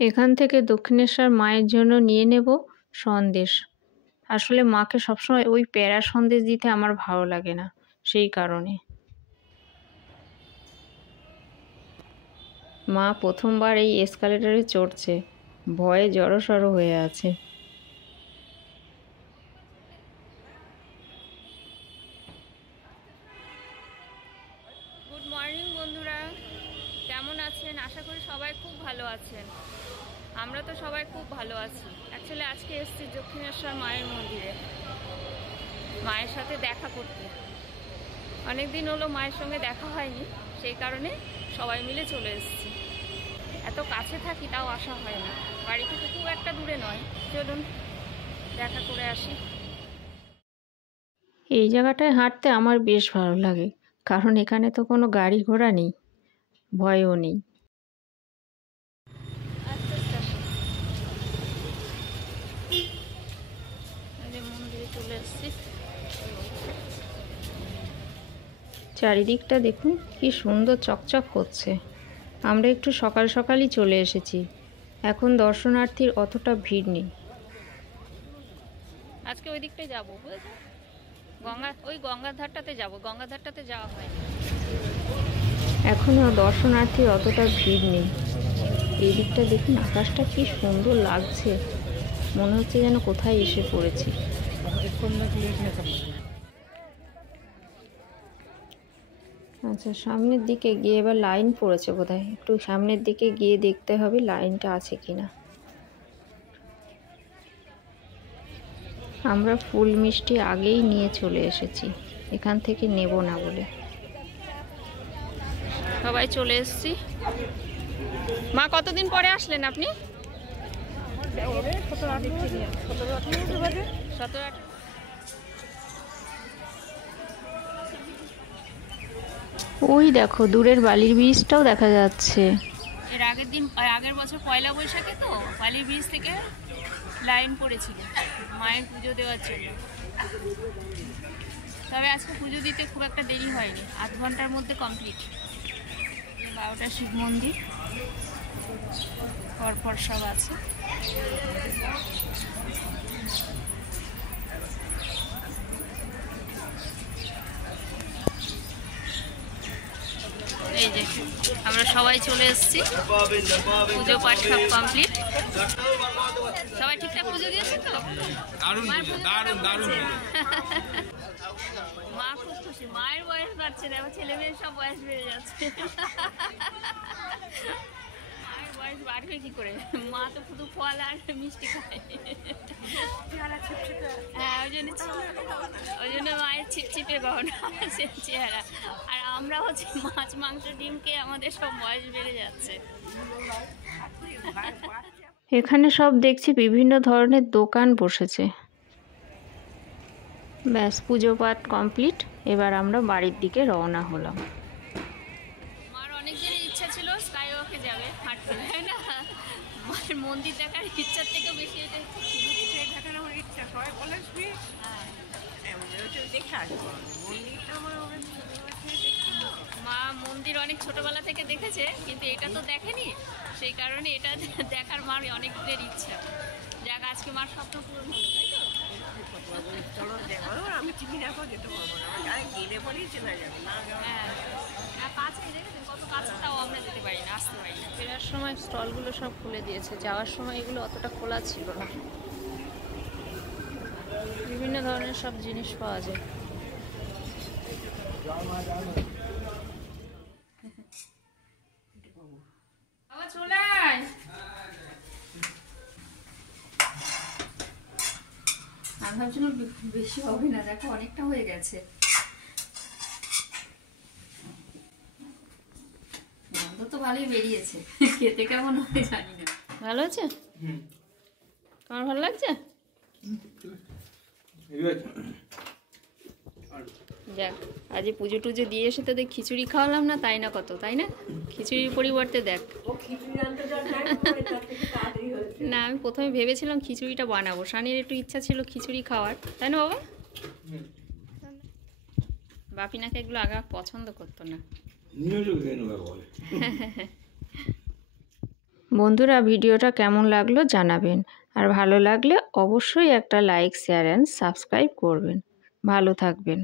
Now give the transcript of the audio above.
এখান থেকে দক্ষিণেশ্বর মায়ের জন্য নিয়ে নেব সন্দেশ। আসলে মাকে সবসময় ওই প্যাঁড়া সন্দেশ দিতে আমার ভালো লাগে না, সেই কারণে। মা প্রথমবার এই এসকালেটরে চড়ছে, ভয়ে জড়সড় হয়ে আছে। গুড মর্নিং বন্ধুরা, কেমন আছেন? আশা করি সবাই খুব ভালো আছেন। আমরা তো সবাই খুব ভালো আছি। অ্যাকচুয়ালি আজকে এসেছি দক্ষিণেশ্বর মায়ের মন্দিরে মায়ের সাথে দেখা করতে। অনেক দিন হলো মায়ের সঙ্গে দেখা হয়নি, সেই কারণে সবাই মিলে চলে এসেছি। এত কাছে থাকি তাও আসা হয় না, বাড়ি থেকে খুব একটা দূরে নয়। চলুন দেখা করে আসি। এই জায়গাটায় হাঁটতে আমার বেশ ভালো লাগে, কারণ এখানে তো কোনো গাড়ি ঘোড়া নেই, ভয়ও নেই। মন্দিরে চলে এসেছি। চারিদিকটা দেখুন কি সুন্দর চকচক করছে। আমরা একটু সকাল সকালই চলে এসেছি, এখন দর্শনার্থীর অতটা ভিড় নেই। আজকে ওই দিকটায় যাবো, বুঝেছো? গঙ্গার ধারটাতে যাবো, গঙ্গার ধারটাতে যাওয়া হয়। এখনও দর্শনার্থীর অতটা ভিড় নেই। এই দিকটা দেখুন, আকাশটা কি সুন্দর লাগছে, মনে হচ্ছে যেন কোথায় এসে পড়েছি। আচ্ছা, সামনের দিকে গিয়ে এবার লাইন পড়েছে বোধহয়, একটু সামনের দিকে গিয়ে দেখতে হবে লাইনটা আছে কিনা। আমরা ফুল মিষ্টি আগেই নিয়ে চলে এসেছি, এখান থেকে নেব না বলে। সবাই চলে এসেছি। মা কতদিন পরে আসলেন আপনি? 17-18। ওই দেখো দূরের বালির ব্রিজটাও দেখা যাচ্ছে। এর আগের বছর পয়লা বৈশাখে তো বালির ব্রিজ থেকে লাইন পড়েছিল মায়ের পুজো দেওয়ার জন্য। তবে আজকে পুজো দিতে খুব একটা দেরি হয়নি, 8 ঘন্টার মধ্যে কমপ্লিট। 12টা শিব মন্দির পরপর সব আছে। এই যে আমরা সবাই চলে এসেছি, পুজো পাঠ সব কমপ্লিট। সবাই ঠিকঠাক পুজো দিয়েছে তো? মা খুব খুশি, মায়ের বয়স বাড়ছে না, ছেলে মেয়ের সব বয়স বেড়ে যাচ্ছে। মায়ের বয়স বাড়বে কি করে? মা তো শুধু ফল আর মিষ্টি খায়। হ্যাঁ, ওই জন্য মায়ের ছিপছিপে গহনা চেহারা। আর আমরা হচ্ছে মাছ মাংস ডিম খেয়ে আমাদের সব বয়স বেড়ে যাচ্ছে। এখানে সব দেখছি বিভিন্ন ধরনের দোকান বসেছে। ব্যাস, পুজো পাঠ কমপ্লিট, এবার আমরা বাড়ির দিকে রওনা হলাম। মার অনেক দিনের ইচ্ছা ছিল স্কাই ওয়াকে যাবে, হাঁটতে, তাই না? মায়ের মন্দির দেখার ইচ্ছার থেকেও বেশি এটা দেখার আমার ইচ্ছা। সবাই বলে মা মন্দির অনেক ছোটবেলা থেকে দেখেছে, কিন্তু এটা তো দেখেনি, সেই কারণে এটা দেখার মার অনেক দিনের ইচ্ছা। যাক, আজকে মার স্বপ্ন পূরণ হলো, তাই তো? আমি চিনি রাখো যেতে পারবো না, গেলে পরেই চলে যাবে। হ্যাঁ, কাছে দেখেছেন কত কাছে, তাও আমরা যেতে পারি না, আসতে পারি না। ফেরার সময় স্টলগুলো সব খুলে দিয়েছে, যাওয়ার সময় এগুলো অতটা খোলা ছিল না। বিভিন্ন ধরনের সব জিনিস পাওয়া যায়। চলে আয়। আমি ভাবছিলাম বেশি হবে না, দেখো অনেকটা হয়ে গেছে। গন্ধ তো ভালোই বেরিয়েছে, খেতে কেমন হবে জানি না। ভালো আছে? তোমার ভালো লাগছে? যাক, আজ পুজো টুজো দিয়ে এসে তোদের খিচুড়ি খাওয়ালাম না, তাই না কত, তাই না? খিচুড়ির পরিবর্তে দেখ না, আমি প্রথমে ভেবেছিলাম খিচুড়িটা বানাবো, শানির একটু ইচ্ছা ছিল খিচুড়ি খাওয়ার, তাই না বাবা? বাপিনাকে এগুলো আগে পছন্দ করতো না। বন্ধুরা, ভিডিওটা কেমন লাগলো জানাবেন, আর ভালো লাগলে অবশ্যই একটা লাইক, শেয়ার অ্যান্ড সাবস্ক্রাইব করবেন। ভালো থাকবেন।